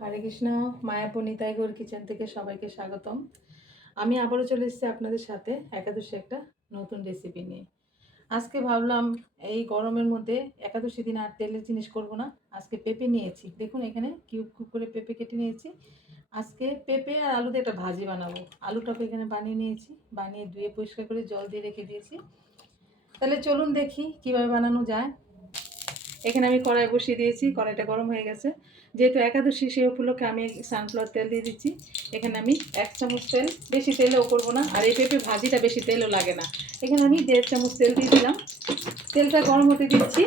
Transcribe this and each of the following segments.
হরে Krishna. Mayapur Nitai Gour kitchen থেকে সবাইকে স্বাগতম। আমি আবারও চলে এসেছি আপনাদের সাথে একাদশী একটা নতুন রেসিপি নিয়ে। আজকে ভাবলাম এই গরমের মধ্যে একাদশী দিন আর তেলের জিনিস করব না। আজকে পেঁপে নিয়েছি, দেখুন এখানে কিউব কিউব করে পেঁপে কেটে নিয়েছি। আজকে পেঁপে আর আলু দিয়ে একটা ভাজি বানাবো। আলুটাকে এখানে বানিয়ে নিয়েছি, বানিয়ে ধুয়ে পরিষ্কার করে জল দিয়ে রেখে দিয়েছি। তাহলে চলুন দেখি কিভাবে বানানো যায়। এখানে আমি কড়াই বসিয়ে দিয়েছি, কড়াইটা গরম হয়ে গেছে। যেহেতু একাদশী সেই উপলক্ষে আমি সানফ্লাওয়ার তেল দিয়ে দিচ্ছি। এখানে আমি 1 চামচ তেল, বেশি তেলেও করবো না, আর এই পেঁপে ভাজিটা বেশি তেলও লাগে না। এখানে আমি 1.5 চামচ তেল দিয়ে দিলাম। তেলটা গরম হতে দিচ্ছি।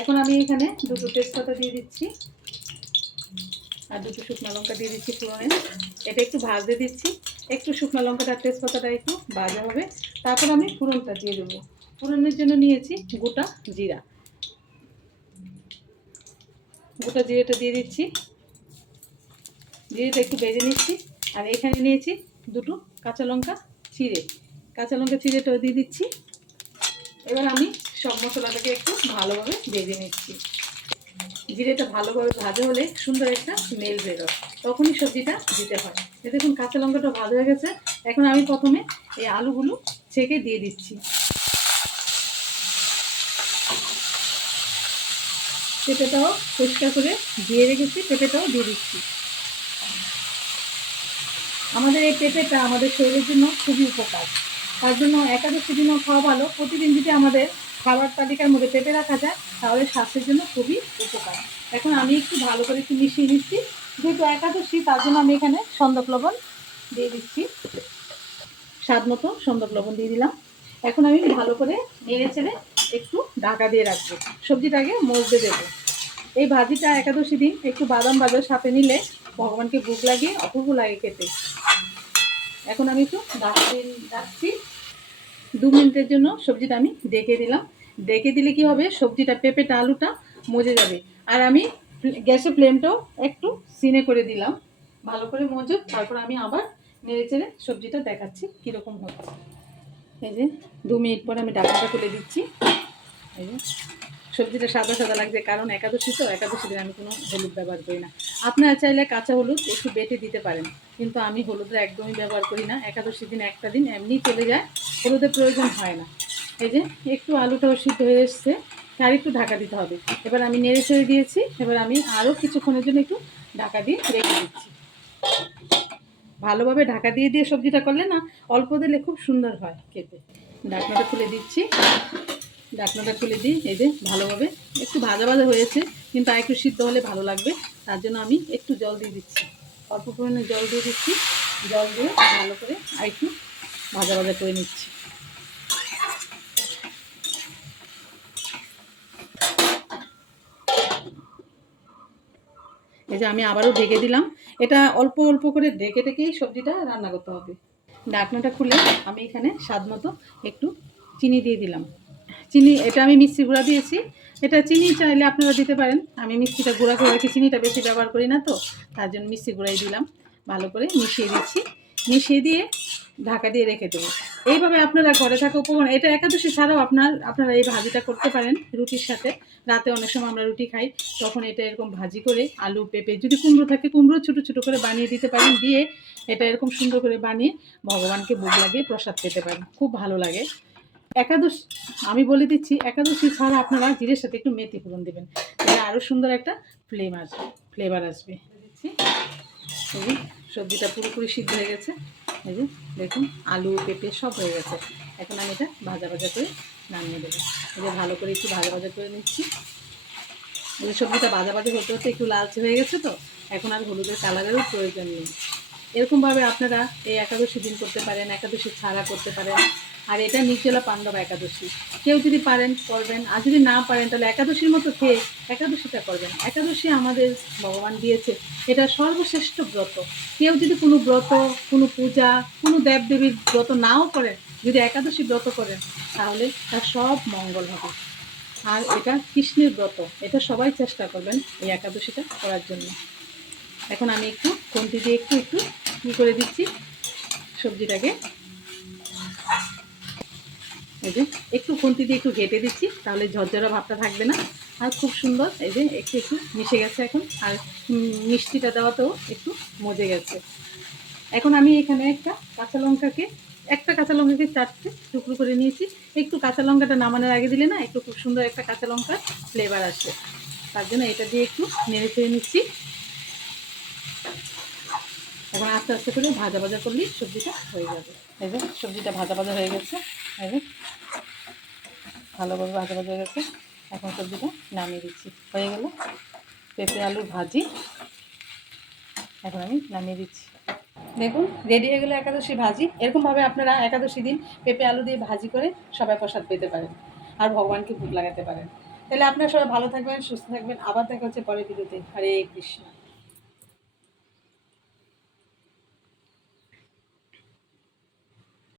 এখন আমি এখানে 2টো তেজপাতা দিয়ে দিচ্ছি আর 2টো শুকনো লঙ্কা দিয়ে দিচ্ছি ফোড়নে। এটা একটু ভাজতে দিচ্ছি। একটু শুকনো লঙ্কাটা আর তেজপাতাটা একটু ভাজা হবে, তারপর আমি ফোড়নটা দিয়ে দেবো। ফোড়নের জন্য নিয়েছি গোটা জিরা। গোটা জিরেটা দিয়ে দিচ্ছি। জিরেটা একটু ভেজে নিচ্ছি। আর এখানে নিয়েছি 2টো কাঁচা লঙ্কা চিড়ে, কাঁচা লঙ্কা চিড়েটাও দিয়ে দিচ্ছি। এবার আমি সব মশলাটাকে একটু ভালোভাবে ভেজে নিচ্ছি। জিরেটা ভালোভাবে ভাজা হলে সুন্দর একটা স্মেল বেরোয়, তখনই সবজিটা দিতে হয়। দেখুন কাঁচা লঙ্কাটা ভাজা হয়ে গেছে। এখন আমি প্রথমে এই আলুগুলো ছেঁকে দিয়ে দিচ্ছি। পেঁপেটাও পরিষ্কার করে দিয়ে রেখেছি, পেঁপেটাও দিয়ে দিচ্ছি। আমাদের এই পেঁপেটা আমাদের শরীরের জন্য খুবই উপকার, তার জন্য একাদশী দিনও খাওয়া ভালো। প্রতিদিন যদি আমাদের খাবার তালিকার মধ্যে পেঁপে রাখা যায় তাহলে স্বাস্থ্যের জন্য খুবই উপকার। এখন আমি একটু ভালো করে একটু মিশিয়ে নিচ্ছি। যেহেতু একাদশী তার জন্য আমি এখানে সন্দক লবণ দিয়ে দিচ্ছি, স্বাদ মতো সন্দক লবণ দিয়ে দিলাম। এখন আমি ভালো করে নেড়ে চেড়ে একটু ঢাকা দিয়ে রাখবো, সবজিটাকে মজতে দেবো। এই ভাজিটা একাদশী দিন একটু বাদাম বাজার সাথে নিলে ভগবানকে ভোগ লাগিয়ে অপূর্ব লাগে খেতে। এখন আমি একটু রাখছি। 2 মিনিটের জন্য সবজিটা আমি ডেকে দিলাম। ডেকে দিলে কি হবে, সবজিটা পেঁপেটা আলুটা মজে যাবে। আর আমি গ্যাসের ফ্লেমটাও একটু সিনে করে দিলাম, ভালো করে মজুক। তারপর আমি আবার নেড়ে চেড়ে সবজিটা দেখাচ্ছি কীরকম হচ্ছে। এই যে 2 মিনিট পর আমি ঢাকনাটা খুলে দিচ্ছি। এই যে সবজিটা সাদা সাদা লাগছে, কারণ একাদশী তো, একাদশী দিন আমি কোনো হলুদ ব্যবহার করি না। আপনারা চাইলে কাঁচা হলুদ একটু বেটে দিতে পারেন, কিন্তু আমি হলুদটা একদমই ব্যবহার করি না। একাদশী দিন একটা দিন এমনি চলে যায়, হলুদের প্রয়োজন হয় না। এই যে একটু আলুটাও সিদ্ধ হয়ে এসছে, আর একটু ঢাকা দিতে হবে। এবার আমি নেড়ে ছেড়ে দিয়েছি। এবার আমি আরও কিছুক্ষণের জন্য একটু ঢাকা দিয়ে রেখে দিচ্ছি। ভালোভাবে ঢাকা দিয়ে দিয়ে সবজিটা করলে না, অল্প দিলে খুব সুন্দর হয় খেতে। ঢাকনাটা খুলে দিচ্ছি। ঢাকনাটা খুলে দিই। এই যে ভালোভাবে একটু ভাজা ভাজা হয়েছে, কিন্তু আর একটু সিদ্ধ হলে ভালো লাগবে। তার জন্য আমি একটু জল দিয়ে দিচ্ছি, অল্প পরিমাণে জল দিয়ে দিচ্ছি। জল দিয়ে ভালো করে আর একটু ভাজা ভাজা করে নিচ্ছি। এই যে আমি আবারও ঢেকে দিলাম। এটা অল্প অল্প করে ঢেকে ঢেকেই সবজিটা রান্না করতে হবে। ঢাকনাটা খুলে আমি এখানে স্বাদ মতো একটু চিনি দিয়ে দিলাম। চিনি, এটা আমি মিষ্টি গুঁড়া দিয়েছি। এটা চিনি চাইলে আপনারা দিতে পারেন, আমি মিষ্টিটা গুঁড়া করে রাখি, চিনিটা বেশি ব্যবহার করি না তো, তার জন্য মিষ্টি গুঁড়াই দিলাম। ভালো করে মিশিয়ে দিচ্ছি। মিশিয়ে দিয়ে ঢাকা দিয়ে রেখে দেবো। এইভাবে আপনারা ঘরে থাকা উপকরণ, এটা একাদশী ছাড়াও আপনারা এই ভাজিটা করতে পারেন রুটির সাথে। রাতে অনেক সময় আমরা রুটি খাই, তখন এটা এরকম ভাজি করে আলু পেঁপে, যদি কুমড়ো থাকে কুমড়ো ছোটো ছোটো করে বানিয়ে দিতে পারেন, দিয়ে এটা এরকম সুন্দর করে বানিয়ে ভগবানকে ভোগ লাগিয়ে প্রসাদ পেতে পারেন, খুব ভালো লাগে। একাদশী, আমি বলে দিচ্ছি, একাদশী ছাড়া আপনারা জিরের সাথে একটু মেথি ফোড়ন দেবেন, তাহলে আরও সুন্দর একটা ফ্লেভার আসবে। দিচ্ছি। এই যে সবজিটা পুরোপুরি সিদ্ধ হয়ে গেছে। এই যে দেখুন আলু পেঁপে সব হয়ে গেছে। এখন আমি এটা ভাজা ভাজা করে নামিয়ে দেবো। এই যে ভালো করে একটু ভাজা ভাজা করে নিচ্ছি। এই যে সবজিটা ভাজা ভাজা হতে হতে একটু লালচে হয়ে গেছে তো, এখন আর হলুদের কালারেরও প্রয়োজন নেই। এরকমভাবে আপনারা এই একাদশী দিন করতে পারেন, একাদশী ছাড়া করতে পারেন। আর এটা নির্জলা পাণ্ডব একাদশী, কেউ যদি পারেন করবেন, আর যদি না পারেন তাহলে একাদশীর মতো খেয়ে একাদশীটা করবেন। একাদশী আমাদের ভগবান দিয়েছে, এটা সর্বশ্রেষ্ঠ ব্রত। কেউ যদি কোনো ব্রত, কোনো পূজা, কোনো দেবদেবীর ব্রত নাও করেন, যদি একাদশী ব্রত করেন তাহলে তার সব মঙ্গল হবে। আর এটা কৃষ্ণের ব্রত, এটা সবাই চেষ্টা করবেন এই একাদশীটা করার জন্য। এখন আমি একটু খুন্তি দিয়ে একটু একটু কী করে দিচ্ছি সবজিটাকে। এই যে একটু খুন্তি দিয়ে একটু ঘেটে দিচ্ছি, তাহলে ঝরঝরা ভাবটা থাকবে না, আর খুব সুন্দর এই যে একটু একটু মিশে গেছে এখন। আর মিষ্টিটা দেওয়াতেও একটু মজে গেছে। এখন আমি এখানে একটা কাঁচা লঙ্কাকে 4টে টুকরো করে নিয়েছি। একটু কাঁচা লঙ্কাটা নামানোর আগে দিলে না একটু খুব সুন্দর একটা কাঁচা লঙ্কার ফ্লেভার আসে। তার জন্য এটা দিয়ে একটু নেড়ে চেড়ে নিচ্ছি। এখন আস্তে আস্তে করে ভাজা ভাজা করলেই সবজিটা হয়ে যাবে। এই যে সবজিটা ভাজা ভাজা হয়ে গেছে, এই যে ভালোভাবে ভাজা ভাজা হয়ে গেছে। এখন সবজিটা নামিয়ে দিচ্ছি। হয়ে গেল পেঁপে আলুর ভাজি। এখন আমি নামিয়ে দিচ্ছি। দেখুন রেডি হয়ে গেলো একাদশী ভাজি। এরকমভাবে আপনারা একাদশী দিন পেঁপে আলু দিয়ে ভাজি করে সবাই প্রসাদ পেতে পারেন আর ভগবানকে ভোগ লাগাতে পারেন। তাহলে আপনারা সবাই ভালো থাকবেন, সুস্থ থাকবেন। আবার দেখা হচ্ছে পরের ভিডিওতে। হরে কৃষ্ণ।